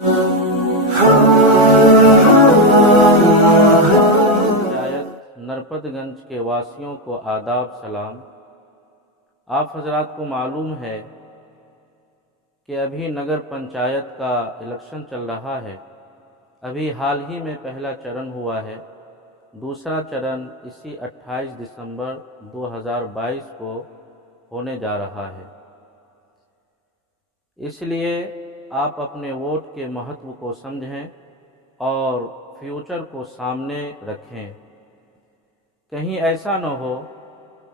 पंचायत नरपत गंज के वासियों को आदाब सलाम। आप हजरात को मालूम है कि अभी नगर पंचायत का इलेक्शन चल रहा है। अभी हाल ही में पहला चरण हुआ है। दूसरा चरण इसी 28 दिसंबर 2022 को होने जा रहा है। इसलिए आप अपने वोट के महत्व को समझें और फ्यूचर को सामने रखें। कहीं ऐसा न हो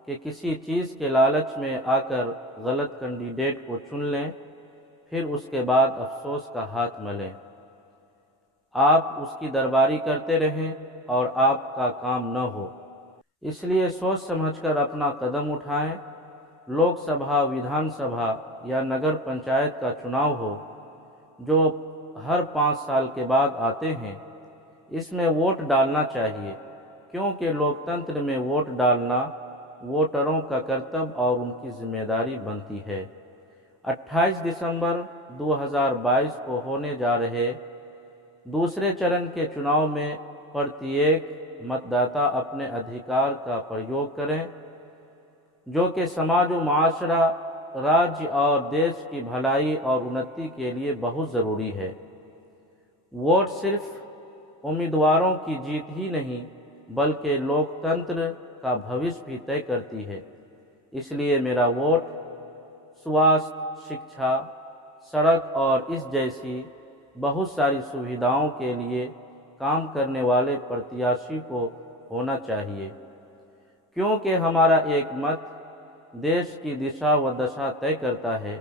कि किसी चीज़ के लालच में आकर गलत कैंडिडेट को चुन लें, फिर उसके बाद अफसोस का हाथ मलें। आप उसकी दरबारी करते रहें और आपका काम न हो। इसलिए सोच समझकर अपना कदम उठाएं। लोकसभा, विधानसभा या नगर पंचायत का चुनाव हो, जो हर 5 साल के बाद आते हैं, इसमें वोट डालना चाहिए, क्योंकि लोकतंत्र में वोट डालना वोटरों का कर्तव्य और उनकी जिम्मेदारी बनती है। 28 दिसंबर 2022 को होने जा रहे दूसरे चरण के चुनाव में प्रत्येक मतदाता अपने अधिकार का प्रयोग करें, जो कि समाज व माशरा, राज्य और देश की भलाई और उन्नति के लिए बहुत ज़रूरी है। वोट सिर्फ उम्मीदवारों की जीत ही नहीं, बल्कि लोकतंत्र का भविष्य भी तय करती है। इसलिए मेरा वोट स्वास्थ्य, शिक्षा, सड़क और इस जैसी बहुत सारी सुविधाओं के लिए काम करने वाले प्रत्याशी को होना चाहिए, क्योंकि हमारा एक मत देश की दिशा व दशा तय करता है।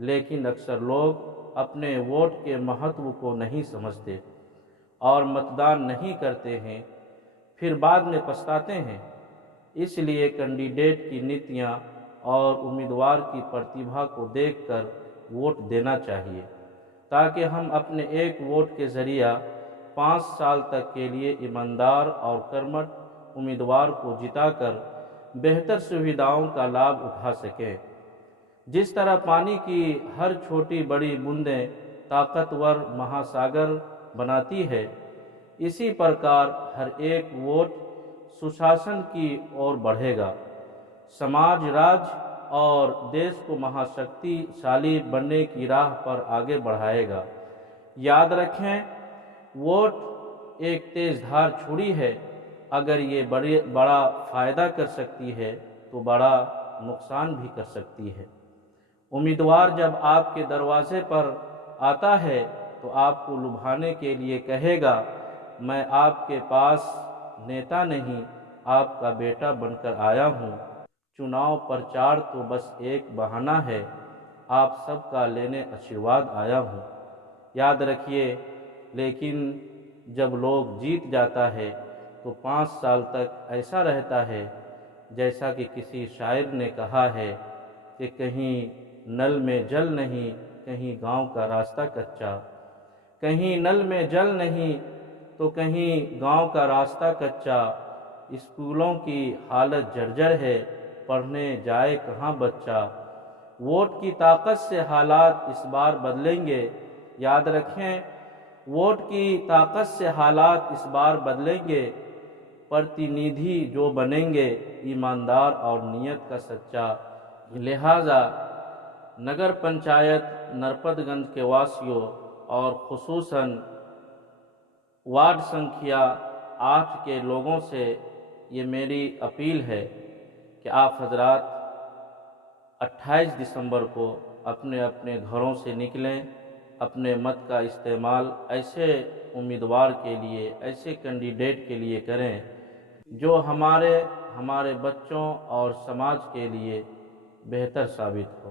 लेकिन अक्सर लोग अपने वोट के महत्व को नहीं समझते और मतदान नहीं करते हैं, फिर बाद में पछताते हैं। इसलिए कैंडिडेट की नीतियां और उम्मीदवार की प्रतिभा को देखकर वोट देना चाहिए, ताकि हम अपने एक वोट के जरिए 5 साल तक के लिए ईमानदार और कर्मठ उम्मीदवार को जिताकर बेहतर सुविधाओं का लाभ उठा सकें। जिस तरह पानी की हर छोटी बड़ी बूंदें ताकतवर महासागर बनाती है, इसी प्रकार हर एक वोट सुशासन की ओर बढ़ेगा, समाज, राज्य और देश को महाशक्तिशाली बनने की राह पर आगे बढ़ाएगा। याद रखें, वोट एक तेज धार छुरी है। अगर ये बड़ा फ़ायदा कर सकती है तो बड़ा नुकसान भी कर सकती है। उम्मीदवार जब आपके दरवाजे पर आता है तो आपको लुभाने के लिए कहेगा, मैं आपके पास नेता नहीं, आपका बेटा बनकर आया हूँ। चुनाव प्रचार तो बस एक बहाना है, आप सबका लेने आशीर्वाद आया हूँ। याद रखिए, लेकिन जब लोग जीत जाता है तो 5 साल तक ऐसा रहता है, जैसा कि किसी शायर ने कहा है कि कहीं नल में जल नहीं, कहीं गांव का रास्ता कच्चा। कहीं नल में जल नहीं तो कहीं गांव का रास्ता कच्चा। स्कूलों की हालत जर्जर है, पढ़ने जाए कहाँ बच्चा। वोट की ताकत से हालात इस बार बदलेंगे। याद रखें, वोट की ताकत से हालात इस बार बदलेंगे। प्रतिनिधि जो बनेंगे ईमानदार और नियत का सच्चा। लिहाजा नगर पंचायत नरपतगंज के वासियों और खुसूसन वार्ड संख्या 8 के लोगों से ये मेरी अपील है कि आप हजरात 28 दिसंबर को अपने अपने घरों से निकलें, अपने मत का इस्तेमाल ऐसे उम्मीदवार के लिए, ऐसे कैंडिडेट के लिए करें जो हमारे बच्चों और समाज के लिए बेहतर साबित हो।